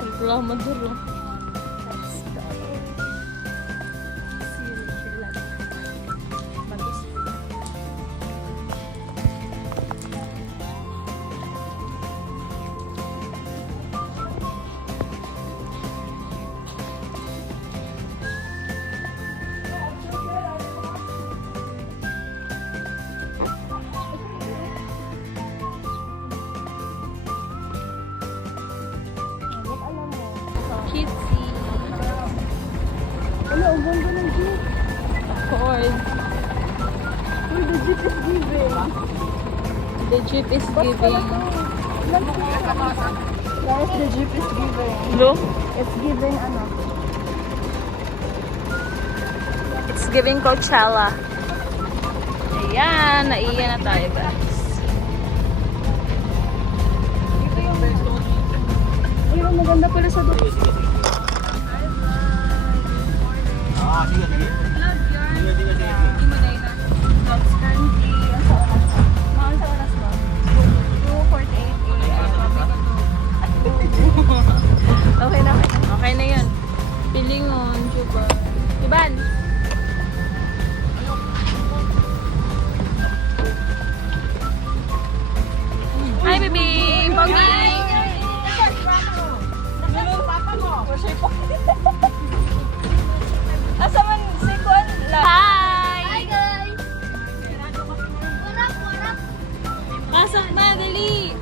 Reklamo duro. Cutesy. Ano, ang ganda ng jeep. Of course. Uy, the jeep is giving. The jeep is giving. Guys, the jeep is giving. Look. It's giving, ano? It's giving Coachella. Ayan, naiyan na tayo guys. Uy, ang maganda pala sa doon. Ah, sige, sige. Sige, sige, sige. Currently, ang sa oras mo? Mahal sa oras mo? 2:48 a.m. Okay na, okay na. Okay na yun. Pilingon, Juba. Iban! Hi, baby! Pogi! Asa man si Kwan lang? Hi! Hi guys! What up? Pasok na, dali!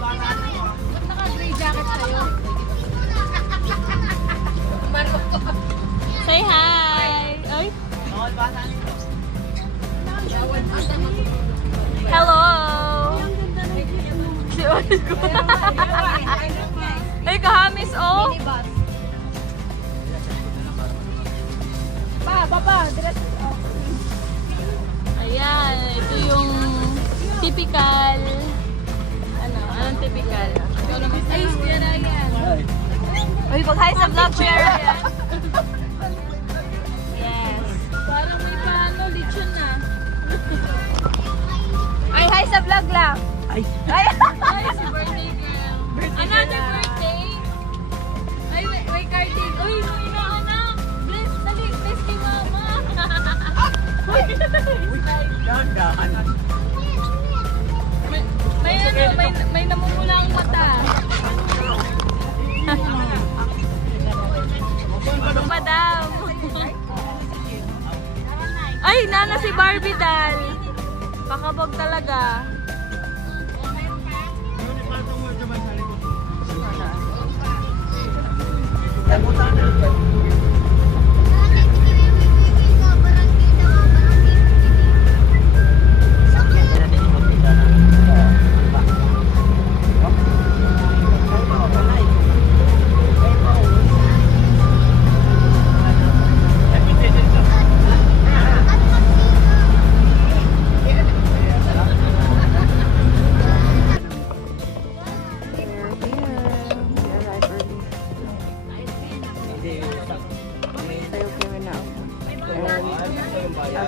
Ba't naka-gray jacket kayo? Say hi! Ay! Hello! Si Olis ko. Ay, kahamis, oh! Ayan, ito yung typical. Anong typical? Ay, Kuya Ryan. Uy, pag-hi sa vlog, Kuya Ryan. Yes. Parang may paano, lechon na. Ay, hi sa vlog lang. Ay. Ay, Ay, si birthday girl. Another birthday. Ay, may carding. Uy, may anak. Bless, dali, bless kay mama. Dahan. May ano, may namumula ang mata. Madam. Ay, nana si Barbie doll. Pakabog talaga.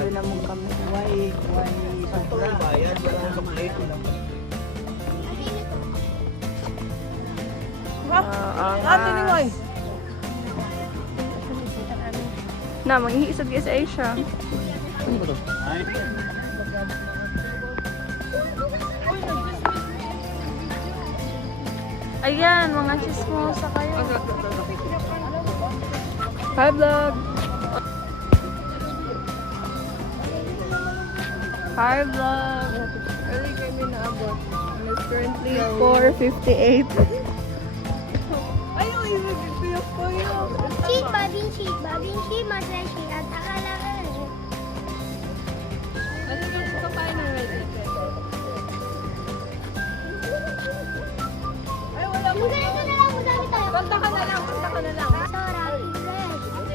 sabi na mong kami. Sakto lang bayad, wala nang complete. Ate ni Moy. Na, manghihisag ka sa Asia. Ano ba to? Ay. Ayan, mga chismosa kayo. Hi, vlog! Hi, vlog! Early kami naabot. And it's currently 4:58. Ayaw, ibigay ko yun. Cheat, babinshi, masashi, at akala ka eh. Ano yung kakain ng red ito? Ay, wala mo. Ganito na lang, madami tayo. Kanta ka na lang, kanta ka na lang. Sora,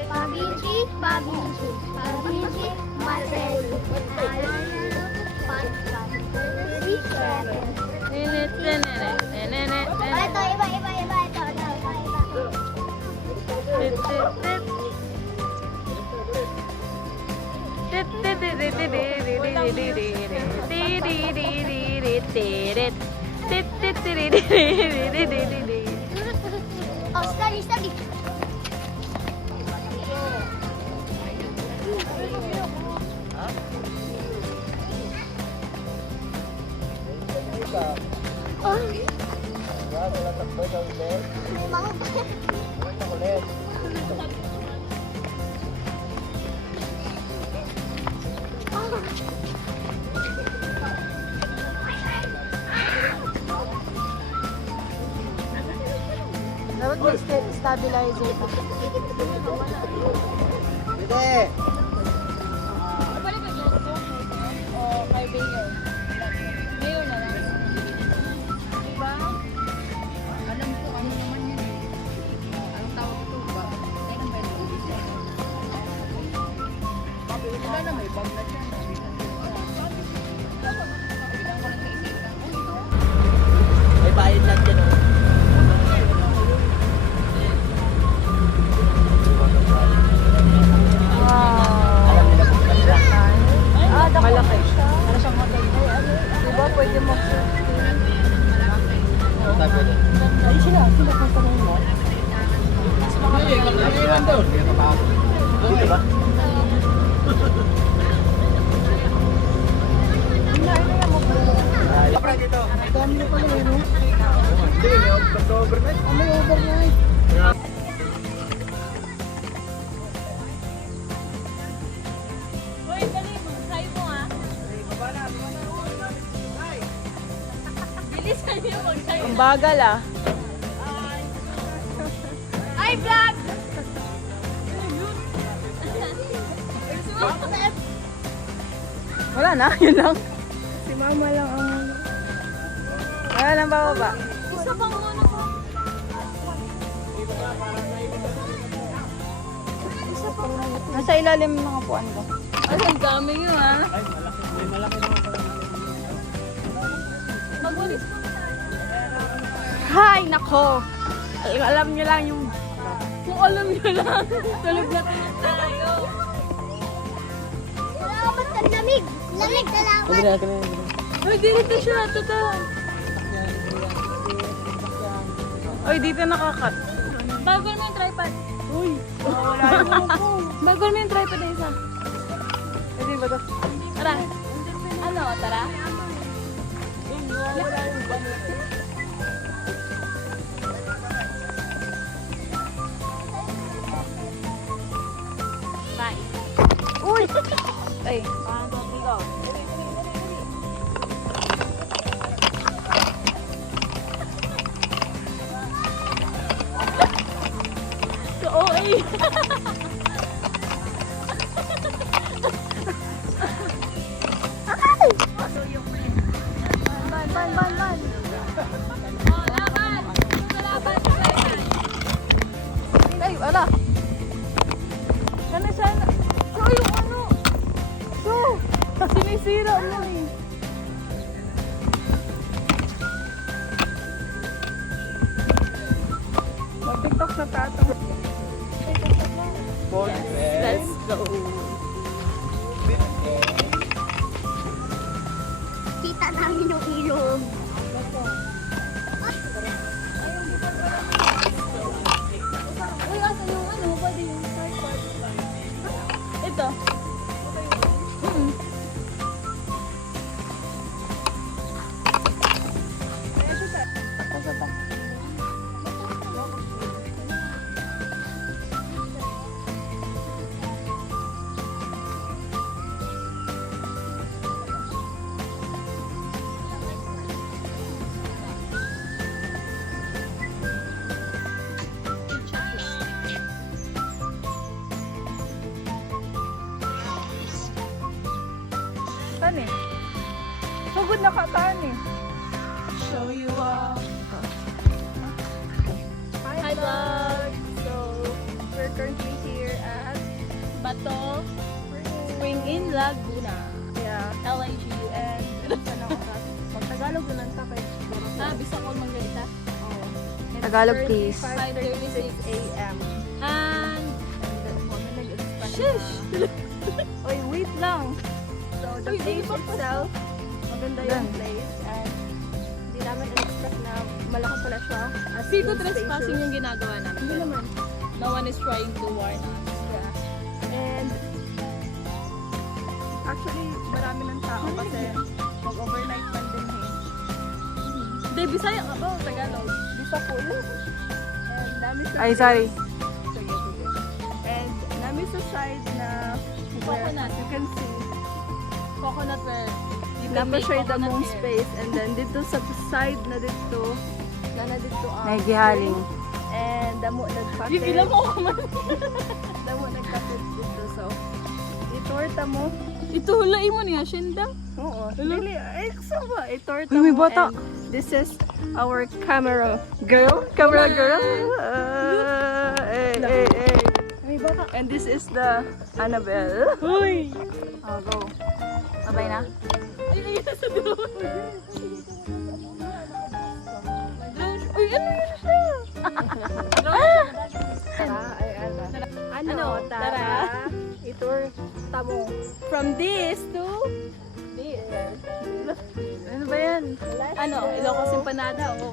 babinshi, babinshi, babinshi, masashi, akala ka Ito, iba. Study, study. Oh. May mga Dapat may stabilizer pa. Hindi. Balik ka dito. O kay Mayor. Mayor na lang. Diba? Alam ko ano naman yun eh. Anong tawag ito ba? Kailan ba ito? Wala na may bag na dyan. May bayad lang dyan oh. Alam nila kung kanila. Malaki. Para siyang hotel. Diba pwede mo Ano tayo pwede? sila punta na mo. Hindi, kailan doon? Kaya mapapagod. Doon, diba? Kapra dito. Dami na pala yun. Hindi, may overnight. May overnight. Uy, dali mo. Sayo mo ah. Bilisan niyo magsayo. Ang bagal ah. Ay, vlog! Wala na, yun lang. Si mama lang ang... Wala lang bababa. Isa pang muna ko. Nasa ilalim ng mga puan ko. Ay, ang dami nyo ah. Ay, malaki. May malaki naman pala. Magwalis mo. Hay, nako. Alam nyo lang yung... Kung alam nyo lang. Tulog na tayo. Salamat ang lamig. Lamig, salamat. Uy, dito siya. Totoo. Oy, dito nakakat. Bagal mo yung tripod. Uy, wala yung phone. Bagal mo yung tripod na isa. Pwede ba ito? Tara. Ano, tara? Bye. Uy! Ay, So, OA. ban. Oh, laban. Laban. Ay, wala. Sana. So, yung ano? So, sinisira mo eh. Mag-tiktok na tato. Let's go. Kita namin yung ilog. Uy, asa yung ano? Pwede yung tripod. Ito. Saan eh? Sugod na kataan eh. Show you all. Hi, vlog. So, we're currently here at Bato. Spring in Laguna. yeah, LIGU. and saan ako ka? Mag-Tagalog na lang takay. Bisa ko magsalita. Tagalog, please. 5:36 a.m. And Shush! Oy, wait lang. So, the Uy, place di ba pa- itself, maganda yung place. And hindi namin in-expect na malaki pala siya. Siko Yung trespassing spaces. yung ginagawa namin. Hindi naman. No one is trying to warn us. Yeah. And actually, marami ng tao kasi mag-overnight man din eh. Hindi, Bisaya ka ba o Tagalog? Bisa full. And dami sa Ay, sorry. Sige, sige. And dami sa side na where Coconut. you can see Coconut where you can make napasya the coconut mong hair. space. And then dito sa side na dito na dito ang Nagihaling. and damo nagkapit. Yung ilang mo ka man. Damo nagkapit dito. So, itorta mo. Ito, hulain mo niya, Shinda. Oo. Really, ay, gusto ba? Itorta Uy, may mo. bata. And this is our camera girl. Camera girl. May bata. And this is the Annabelle. Uy! Oh, go. Sabay na? Ay, ay, sa drone. Uy, ano yun siya? Tara, ay, ano, Ano? tara. Tara. Itor tamo. From this to this. Ano ba yan? Ano? Ilocos Empanada o...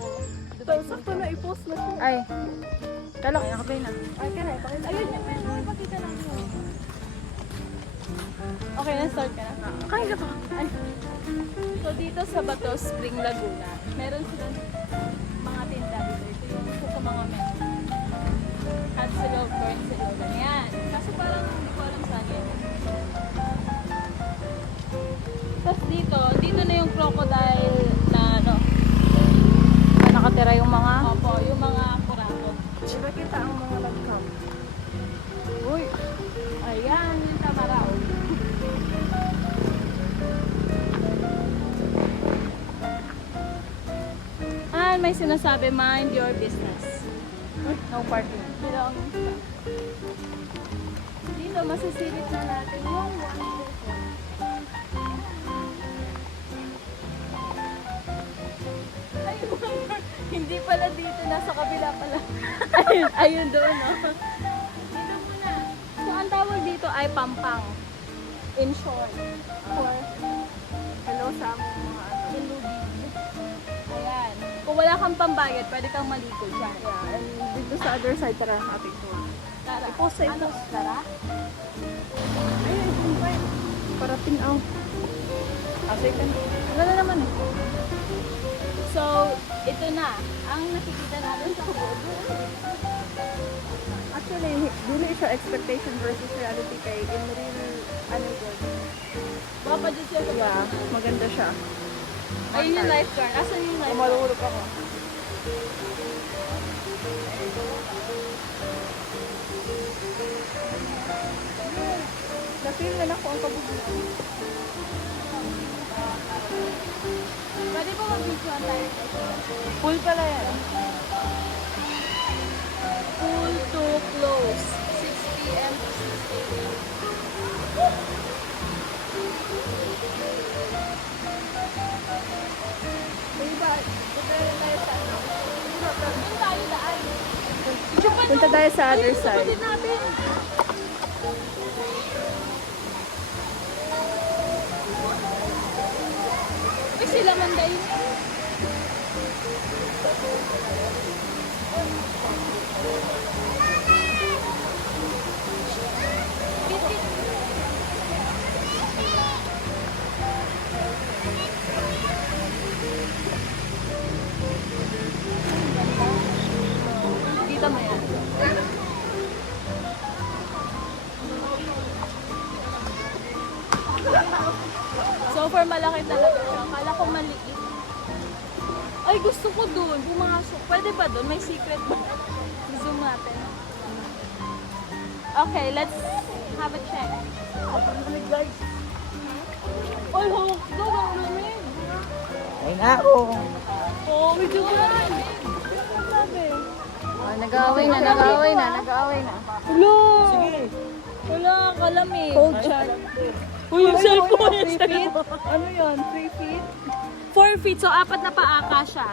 So, sakto na i-post na siya. Ay. Kala ko nakabay na. Ay, kanay, pakita. Ayun yung menu. Pakita lang yun. Okay, na-start ka na? Kain ka pa. Ay. So, dito sa Bato, Spring Laguna, meron silang mga tinda dito. Ito yung isa sa mga menu. Hot silog, corn silog, ganyan. Kaso parang hindi ko alam saan yun. Tapos dito na yung crocodile na ano, na nakatira yung mga... Opo, yung mga kurato. Di ba kita ang mga lagkam? Uy! Ayan, yung tamaraw. Ah, may sinasabi, mind your business. No parking. Dito, masisilip na natin yung one person. Ay, hindi pala dito, nasa kabila pala. ayun doon, no? Dito muna. So, ang tawag dito ay pampang. In short. Or Hello sa among mga ano. ilugig. Ayan. Kung wala kang pambayad, pwede kang maligo dyan. Yeah, and dito sa other side, tara, ating tuwa. Tara. I-post sa Ano? Tara? Ay, ay, parating ang. Kasi ka na. Wala na naman eh. So, ito na. Ang nakikita natin sa board. Actually, dili siya expectation versus reality kay in real, ano yun. Baka dyan siya sa Yeah, maganda siya. Ayun yung lifeguard. Asan yung lifeguard? Malulog ako. Na-feel na ako ang kabubuhan. Pwede ba mag-videoan tayo? Full pala yan. Pool to close. 6 p.m. to 6 a.m. Diba, tayo sa ano? Doon tayo daan. Punta tayo sa other side. Kapatid natin. Uy, sila mandayin. Dito mo yan. So far malaki talaga siya. Akala ko maliit. Ay, gusto ko dun. Pumasok. Pwede ba dun? May secret ba? Zoom natin. Okay, let's have a check. guys. Ay, hawak daw. Ang lamig. Ay na, oo. Oh, medyo gan. Sabi. Nag-aaway na, nag-aaway na, nag-aaway na. Hello. Sige. Wala, kalamig. Cold shot. Uy, yung cellphone. Yung 3 feet? cellphone. Ano yun? 3 feet? 4 feet. So, 4 na paaka siya.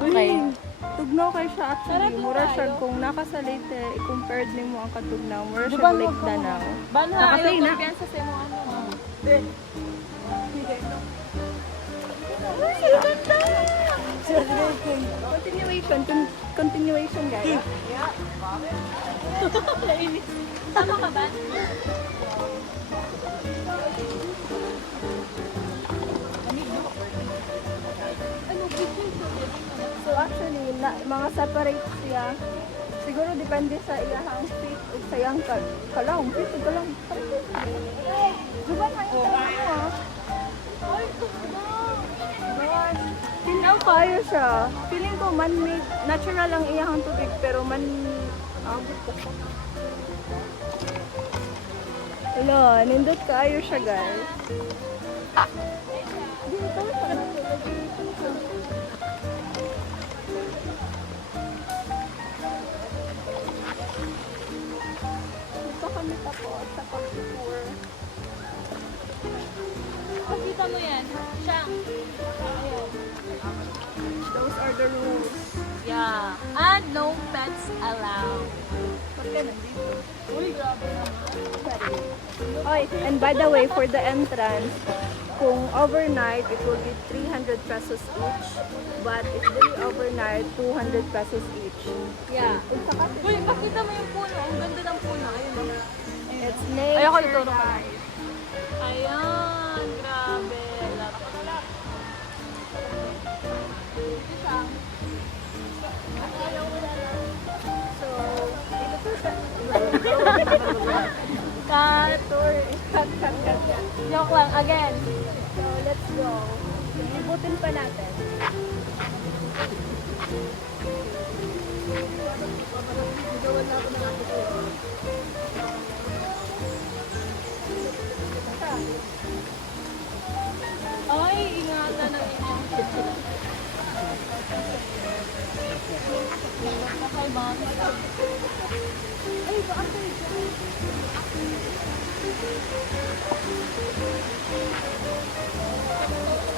Okay. Tugnaw kay siya Tara, actually. doon Mura siya tayo. kung nakasalite, i-compared ni mo ang katugnaw. Mura siya Diba, Lake Danau. Banha, Nakatay ayaw na. kumpiyansa sa mga ano. Ay, ganda! Continuation, guys. Tama ka ba? So actually, mga separate siya. Siguro depende sa iyahang fit o sa iyang kalawang. Fit o kalawang. Diba nga yung kalawang ah? Ay, gosh. Tinaw kayo siya. Feeling ko man-made, natural ang iyahang tubig, pero abot ko siya. Hello, nindot kayo siya, guys. Dito, sa Dito kami tapos sa pag-tour. Oh, kita mo yan. Siyang. Ayun. Those are the rules. Yeah. And no pets allowed. Ba't ka nandito? Uy, grabe naman. Oy, and by the way, for the entrance, kung overnight, it will be 300 pesos each. But if daily overnight, 200 pesos each. Yeah. Kung saka, Uy, makita mo yung puno. Ang ganda ng puno. Ayun. it's nature, Ayoko ituro ka. guys. Ayan. Grabe. So, Cut. cut. Joke lang. Again. So, let's go. Ibutin pa natin. Gawan na ako ng ato ko. Ay, ingatan ng inyong. Sakay ba? Ay, ba ako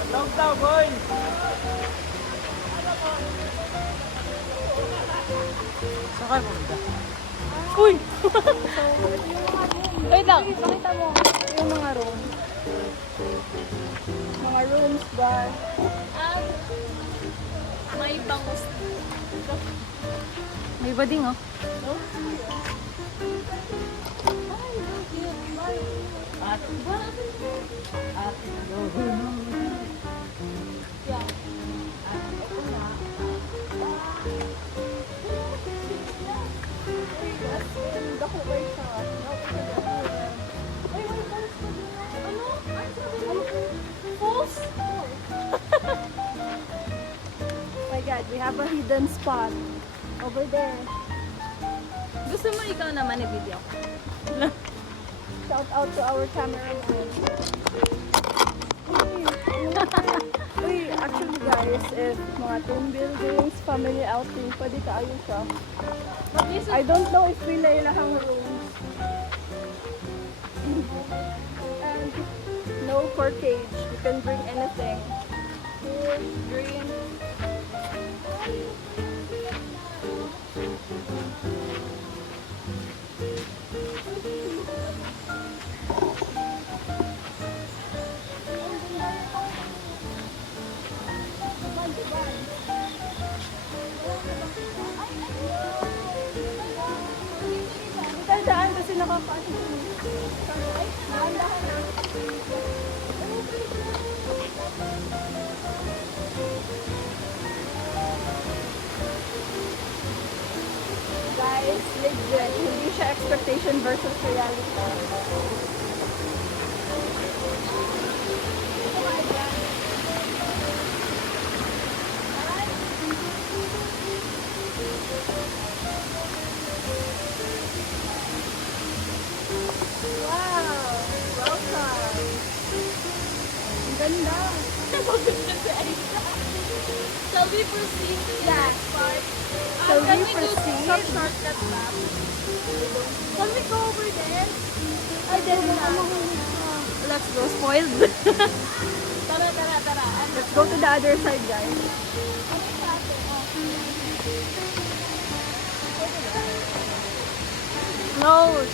Dog daw, boy! Sakay mo ba? Uy! So, ito yung mga room. Wait lang. Pakita mo. Ito yung mga room. Mga rooms ba? Ah, may bangus. May bading, oh. Dako ba siya? Ay, may balls pa din. Ano? Ay, sabi mo. Falls? My God, we have a hidden spot over there. Gusto mo ikaw naman i-video? Shout out to our cameraman. Uy, actually guys, if mga team buildings, family outing, pwede tayo siya. I don't know if pila ilahang rooms. And no for cage. You can bring anything. Food, drink. Daan kasi nakakaano. Ay, naandahan na. Guys, legit. Hindi siya expectation versus reality. Wow! Welcome! Ang ganda! Shall we proceed? Yeah. Shall Can we we do proceed? some shortcut back? Can we go over there? Ay, dahil na. Let's go. Spoiled. Tara. Let's go to the other side, guys. Close.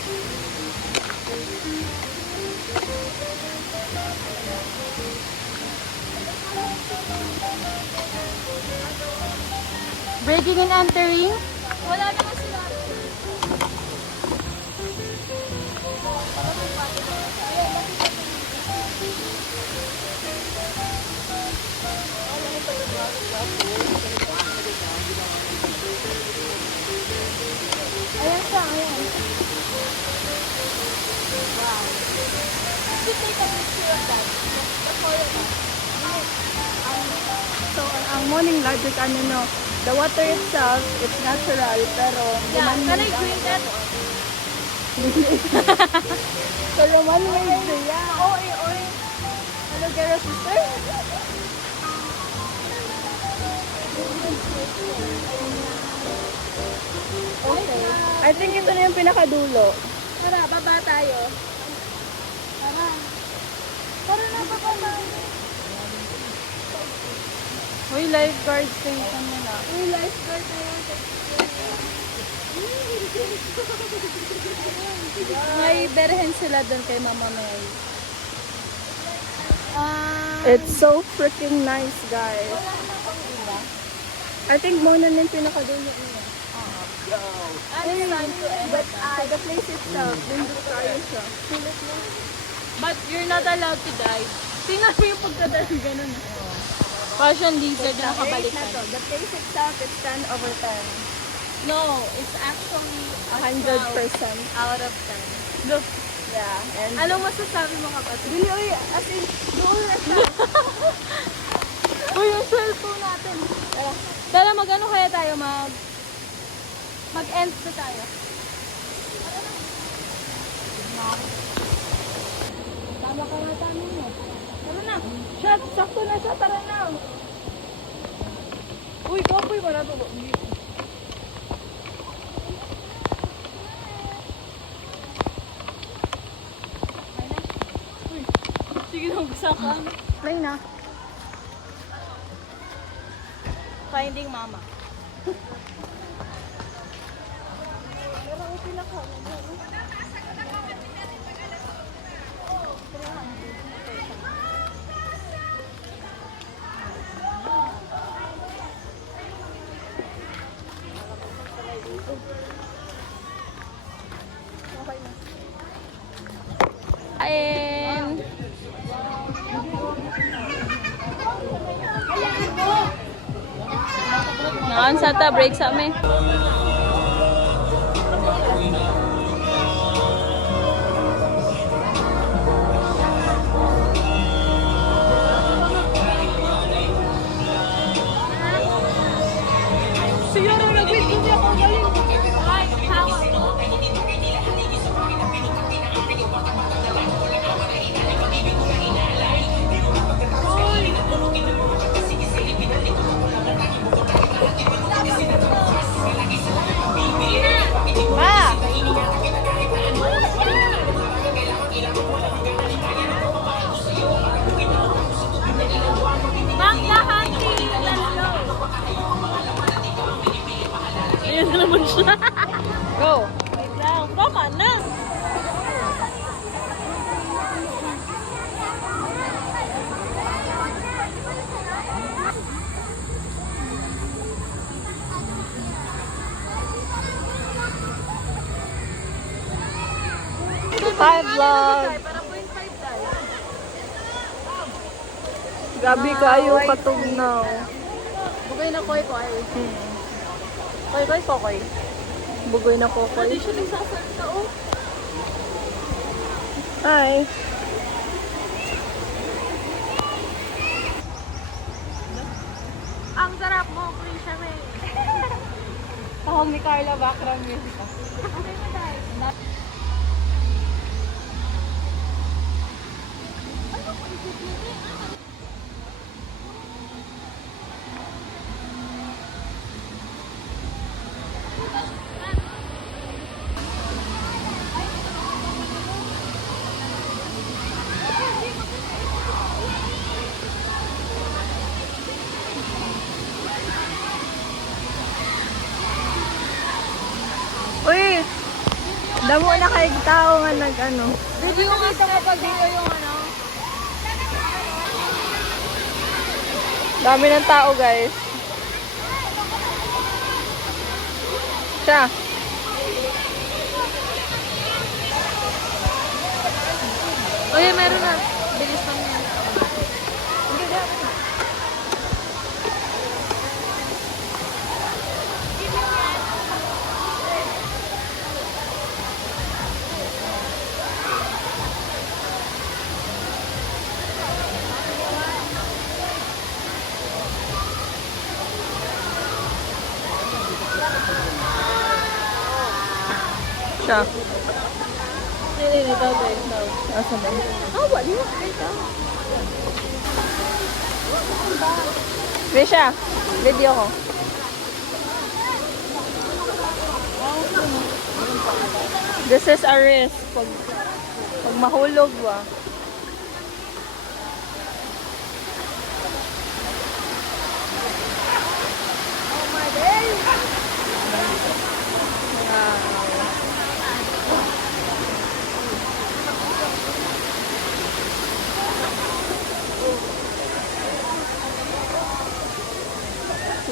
Breaking and entering. Wala naman sila. Ayan siya, ayan. Wow. Should take a picture of that. The color na. So, ang morning light is ano no, the water itself, it's natural, pero Yeah, can I man-made ang- drink that? Pero man-made siya. Oy, oy. Hello, Gara sister. Okay. I think ito na yung pinakadulo. Tara, baba tayo. Tara. Tara na, baba tayo. Uy, lifeguard station nila. Uy, lifeguard na yun. May berhen sila doon kay Mama Mary. Ah, It's so freaking nice, guys. I think muna na yung pinakadulo niya. ano yung time to end? But the place itself, nandun tayo siya. But you're not allowed to dive. Tingnan mo yung pagkadali ganun. Passion lizard na nakabalikan. The place itself is 10 over 10. No, it's actually a 100%. 12 out of 10. Look, Yeah. And anong masasabi mo kapatid? Dili, uy, as in, doon na siya. Uy, yung cellphone natin. Tara, mag-ano kaya tayo? Mag-end na tayo. Tama ka nga tayo mo. Tara na. Shot, sakto na siya. Tara na. Uy, kapoy mo na to. Sige lang, gusto ka. Play na. Finding Mama. And Naan sa ta break sa amin. Siguro nag-wait ko niya kung galing. Ay, tawa. Ayun na naman siya. Go. Wait lang. Tama na. Hi, vlog. Para 0.5 tayo. Gabi kayo katugnaw. Bugay na koy ko ay. Koy, koy, koy. Bugoy na ko, koy. Hindi siya nagsasalita oh. Hi. Ang sarap mo, Krisha May. Ako ni Carla background music. Okay na tayo. Uy! Damo na kay tao nga nag-ano. Video nga sa kapag dito yung ano. Dami ng tao, guys. Siya. Uy, meron na. Bilis lang yan. Siya. Hindi, ito guys. Asa ba? Ah, wali. Risha, video ko. This is a risk. Pag mahulog ba?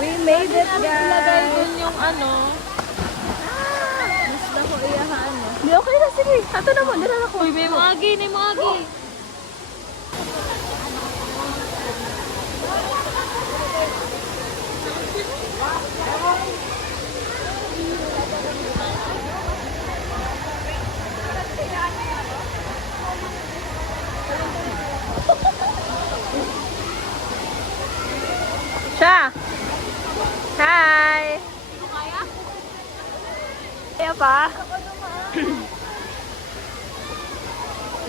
We made it, Ilagay guys. dun yung ano. Mas na ko iyahan. Di, okay na, sige. Ato na mo, dala na ko. Uy, may maagi, may maagi. Siya! Hi! Kaya pa?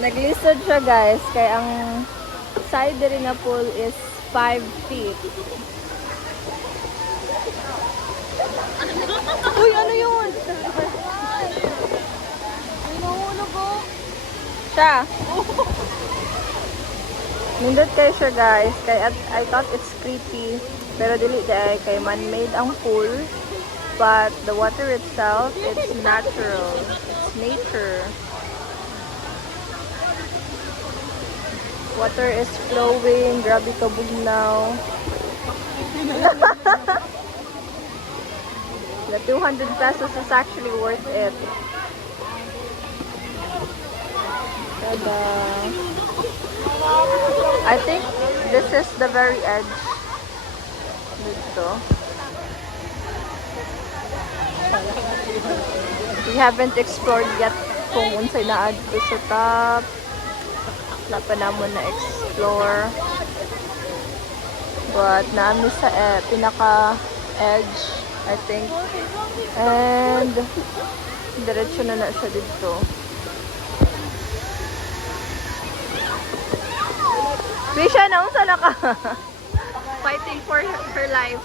Naglisod siya, guys. Kaya ang side rin na pool is 5 feet. Uy, ano yun? May nahulog ko. Siya! Nindot kayo siya, guys. Kaya I thought it's creepy. Pero dili kay man-made ang pool. But the water itself, it's natural. It's nature. Water is flowing. Grabe ka bugnaw. The 200 pesos is actually worth it. Tada. I think this is the very edge dito. We haven't explored yet kung unsay na adto sa top. Wala pa namon na explore. But naami sa pinaka edge, I think. And diretso na siya dito. Risha, naunsa na ka? Fighting for her life.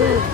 Cinematic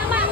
naman.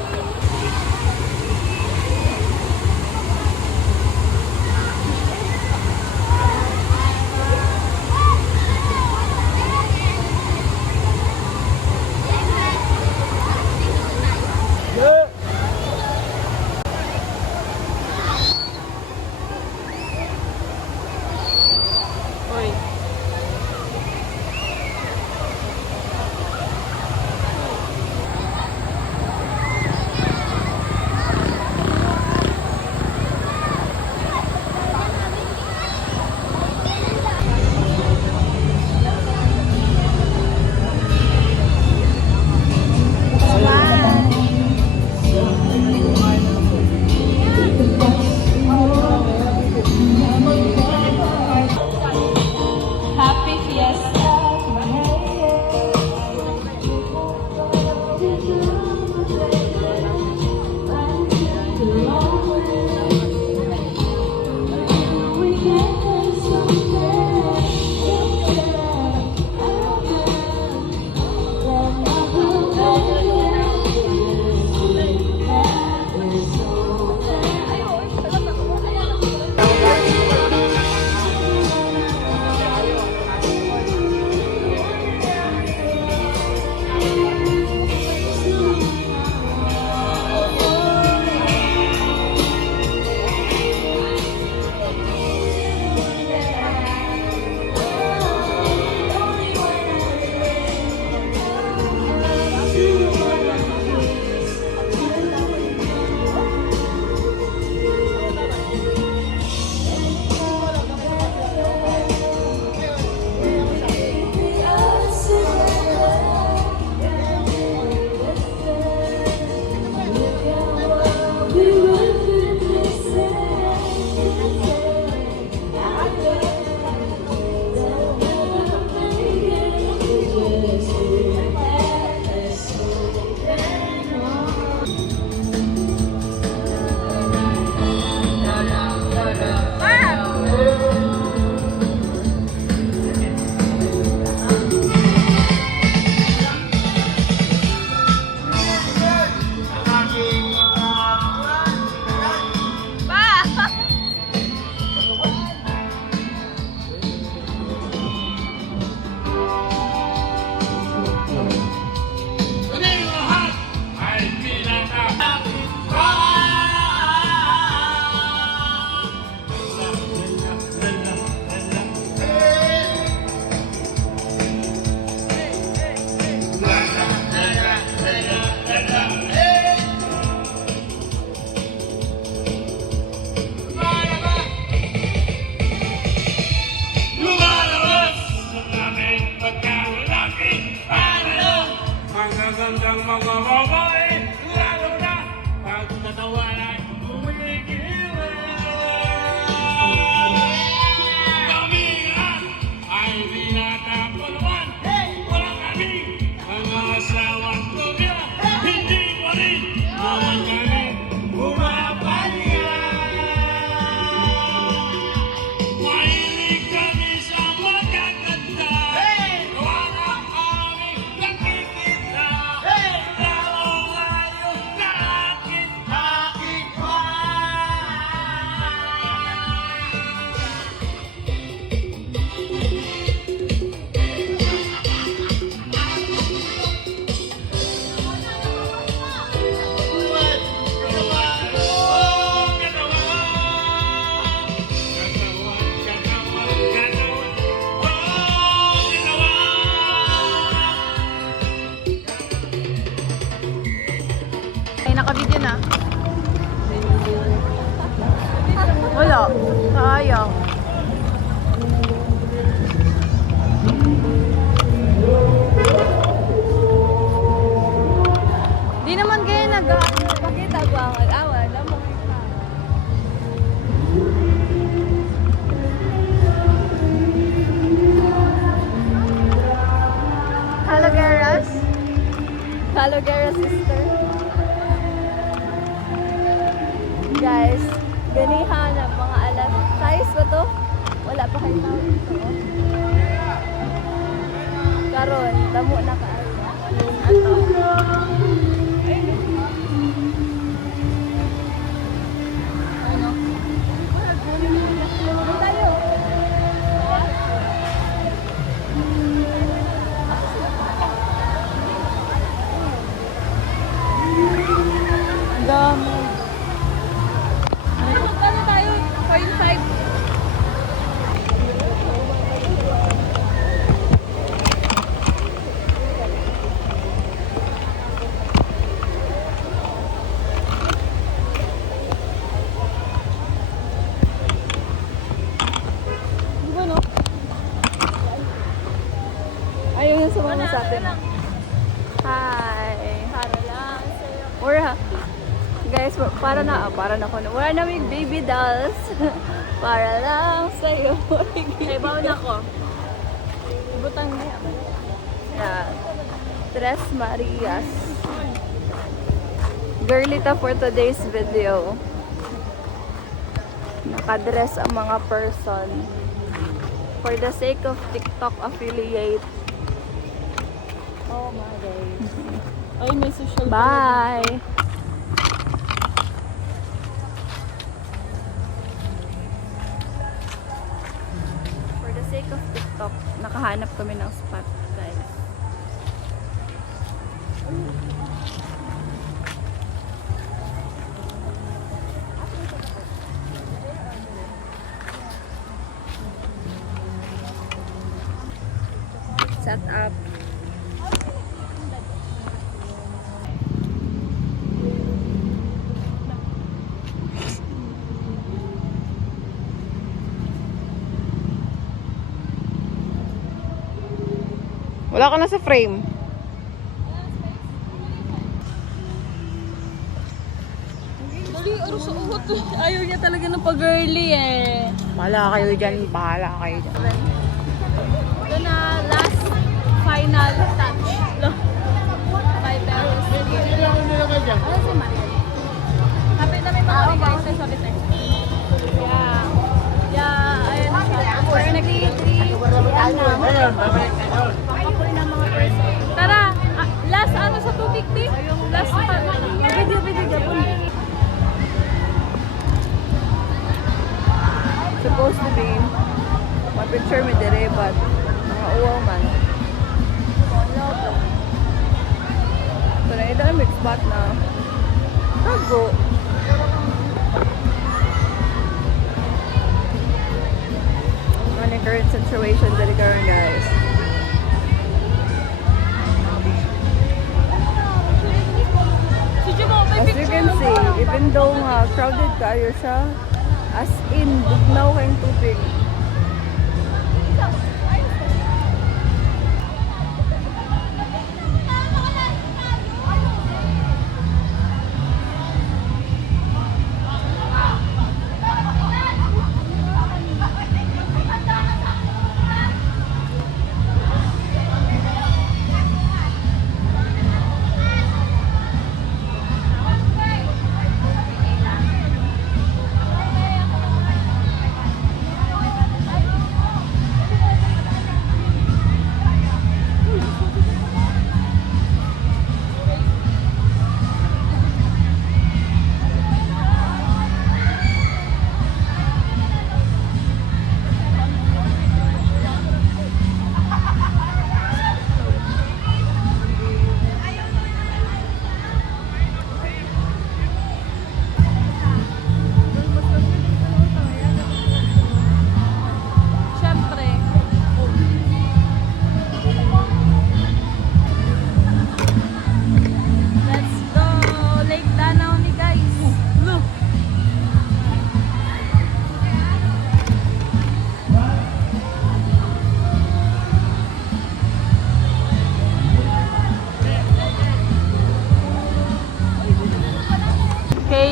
naka-video na. Wala. Sayang. Di naman kayo Pakita ko ang awan. Lamang ka. Calogeras. Calogera sister. Guys, ganihan na mga alas. Size ba to? Wala pa kayo tao dito. Oh. Karon, damo na ka. Ano? Tayo. Ang dami. Magkano tayo? 0.5. Ayaw na sumama sa atin. Hi. Para lang sa'yo. Guys, para na ko na. Wala na may baby dolls. Para lang sa'yo. Ay, baon ako. Butang niya. Yeah. Tres Marias. Girlita for today's video. Nakadress ang mga person. For the sake of TikTok affiliate. Oh my days. Ay, may social Bye! For the sake of TikTok, nakahanap kami ng spot, guys. Set up. Wala ka na sa frame. Dali, ano sa uhot? Ayaw niya talaga ng pag-girly eh. Bahala kayo dyan, bahala kayo dyan. Ito na, last final touch. Bye, Paris. Ano si Mariel? Happy na may mga guys sa sabi sa'yo. Yeah. Yeah, ayun na siya. We're nag-3. Ayun, babalik na doon. Papakuin ng mga person. Tara, last ano sa tubig, T? Last video. Supposed to be ma-picture me dire, but mga uwaw man. So na ito na spot na tago. Ano yung current situation dari karon, guys. As you can see, even though crowded kayo siya, as in, bugnaw kayong tubig.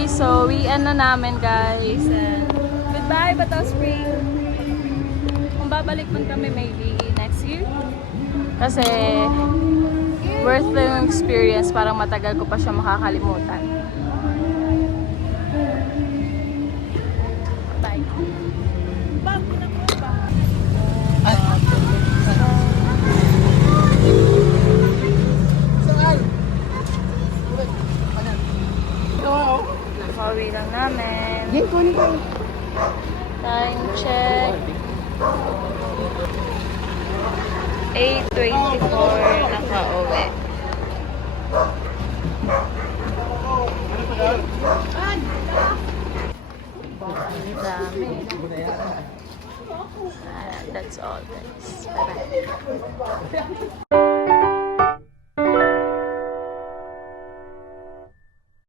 Okay, so uwian na namin guys. And goodbye, Bataw Spring. Kung babalik man kami maybe next year. Kasi worth the experience, parang matagal ko pa siya makakalimutan. Bye. Pauwi lang namin. Time check. 8:24 nakauwi. Ang dami. That's all guys. Bye-bye.